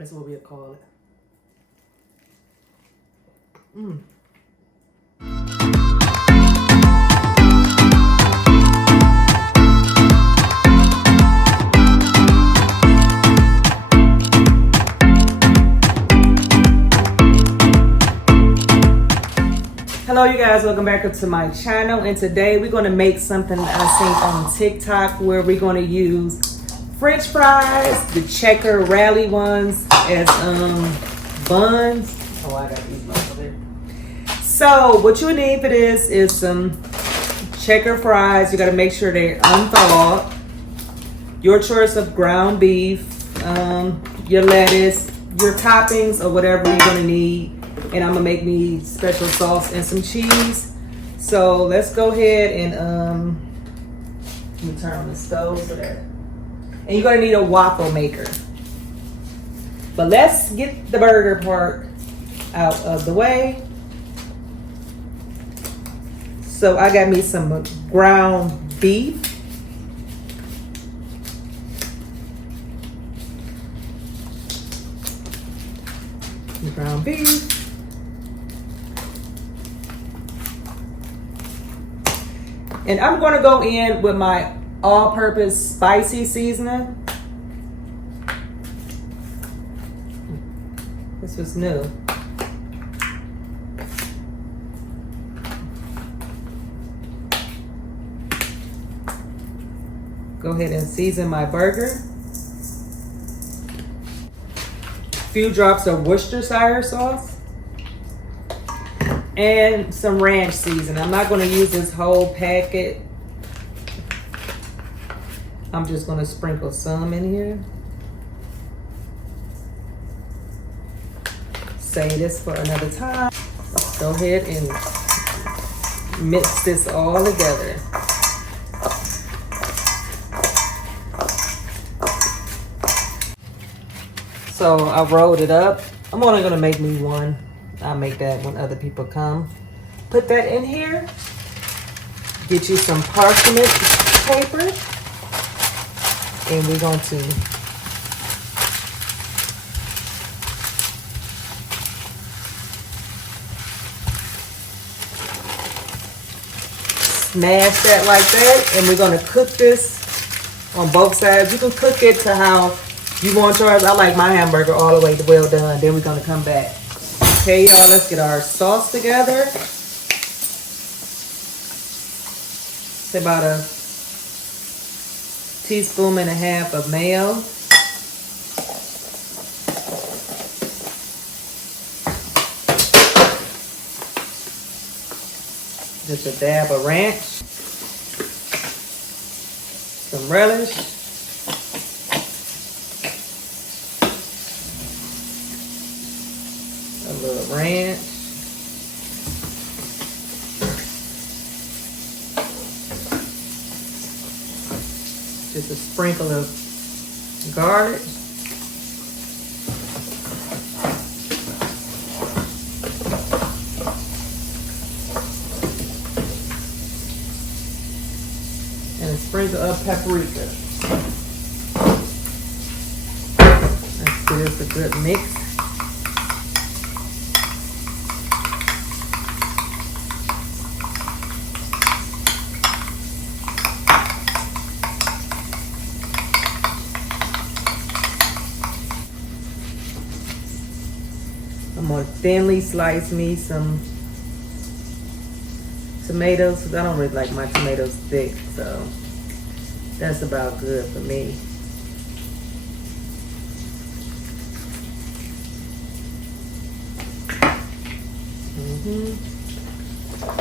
That's what we'll call it. Mm. Hello you guys, welcome back up to my channel, and today we're going to make something I seen on TikTok where we're going to use French fries, the checker rally ones, as buns. Oh, I got these ones over there. So what you need for this is some checker fries. You got to make sure they're unthawed. Your choice of ground beef, your lettuce, your toppings, or whatever you're going to need. And I'm gonna make me special sauce and some cheese. So let's go ahead and let me turn on the stove for that. And you're gonna need a waffle maker. But let's get the burger part out of the way. So I got me some ground beef. Ground beef. And I'm going to go in with my all-purpose spicy seasoning. This was new. Go ahead and season my burger. A few drops of Worcestershire sauce. And some ranch seasoning. I'm not going to use this whole packet. I'm just going to sprinkle some in here. Save this for another time. Let's go ahead and mix this all together. So I rolled it up. I'm only going to make me one. I'll make that when other people come. Put that in here. Get you some parchment paper. And we're going to smash that like that. And we're going to cook this on both sides. You can cook it to how you want yours. I like my hamburger all the way well done. Then we're going to come back. Okay, y'all, let's get our sauce together. It's about a teaspoon and a half of mayo. Just a dab of ranch. Some relish. A little ranch. Just a sprinkle of garlic. And a sprinkle of paprika. Let's give this a good mix. I'm going to thinly slice me some tomatoes, because I don't really like my tomatoes thick, so that's about good for me.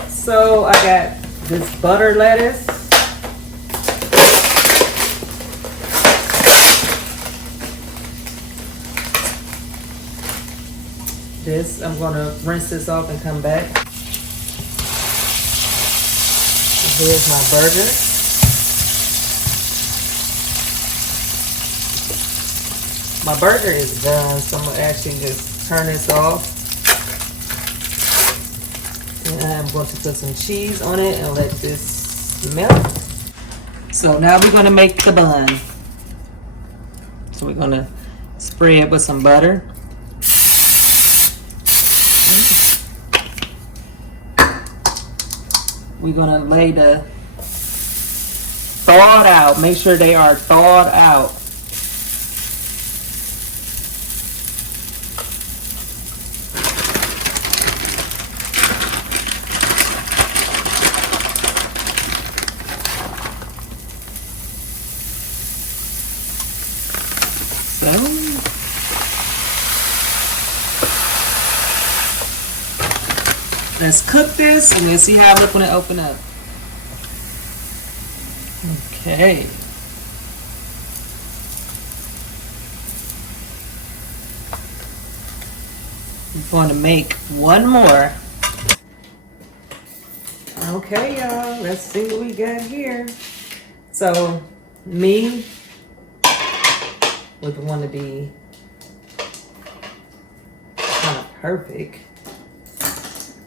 So I got this butter lettuce. This, I'm going to rinse this off and come back. Here's my burger. My burger is done, so I'm going to actually just turn this off. And I'm going to put some cheese on it and let this melt. So now we're going to make the bun. So we're going to Spread with some butter. We're gonna lay the thawed out. Make sure they are thawed out. So let's cook this and we'll see how it looks when it open up. Okay. I'm going to make one more. Okay, y'all. Let's see what we got here. So, me would want to be kind of perfect.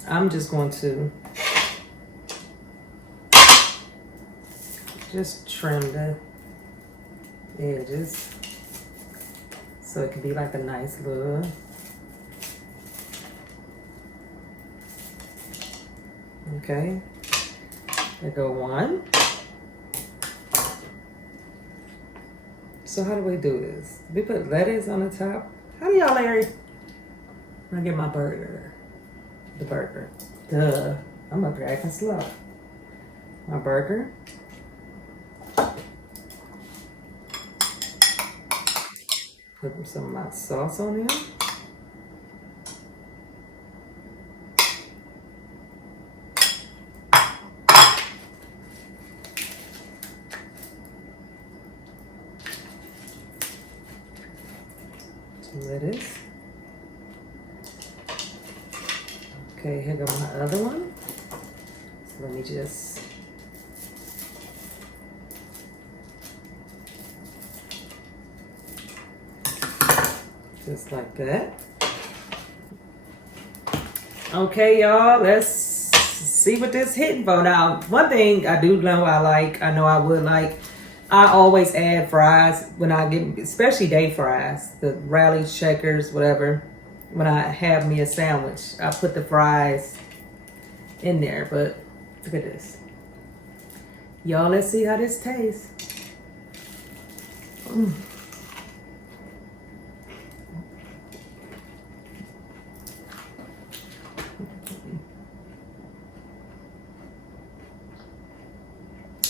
I'm just going to just trim the edges so it can be like a nice little. Okay, there go one. So how do we do this? We put lettuce on the top. How do y'all, Larry? I'm gonna get my burger. The burger. Duh. I'm up here acting slow. My burger. Put some of my sauce on there. Some lettuce. Okay, here go my other one. So let me just like that. Okay, y'all, let's see what this hitting for. Now, one thing I do know I know I would like, I always add fries when I get, especially day fries, the rally checkers, whatever. When I have me a sandwich, I put the fries in there. But look at this. Y'all, let's see how this tastes.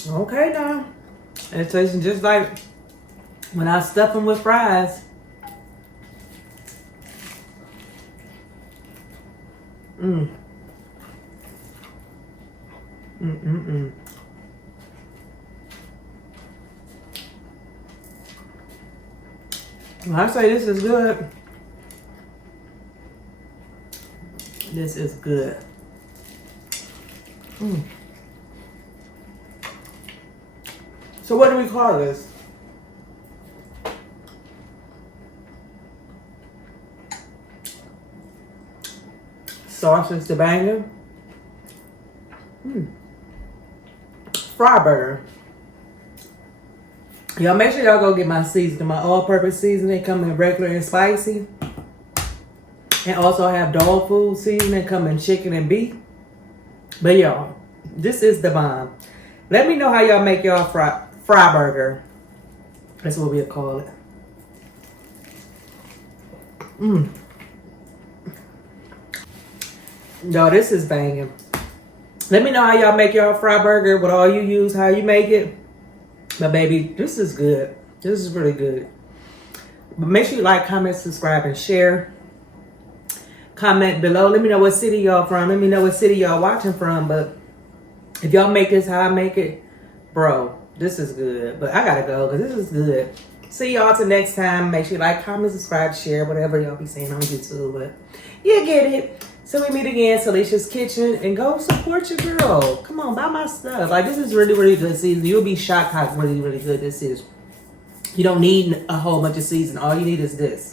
Okay, now. It tastes just like when I stuff them with fries. When I say this is good, this is good. So what do we call this? Sausage to banger. Fry burger. Y'all make sure y'all go get my seasoning, my all-purpose seasoning, come in regular and spicy. And also have dog food seasoning, come in chicken and beef. But y'all, this is the bomb. Let me know how y'all make y'all fry burger. That's what we'll call it. Y'all, this is banging. Let me know how y'all make y'all fry burger, what all you use, how you make it. But baby, this is good. This is really good. But make sure you like, comment, subscribe, and share. Comment below. Let me know what city y'all from. Let me know what city y'all watching from. But if y'all make this how I make it, bro, this is good. But I gotta go because this is good. See y'all till next time. Make sure you like, comment, subscribe, share, whatever y'all be saying on YouTube. But you get it. So we meet again, Talessia's Kitchen, and go support your girl. Come on, buy my stuff. Like, this is really, really good season. You'll be shocked how really, really good this is. You don't need a whole bunch of season. All you need is this.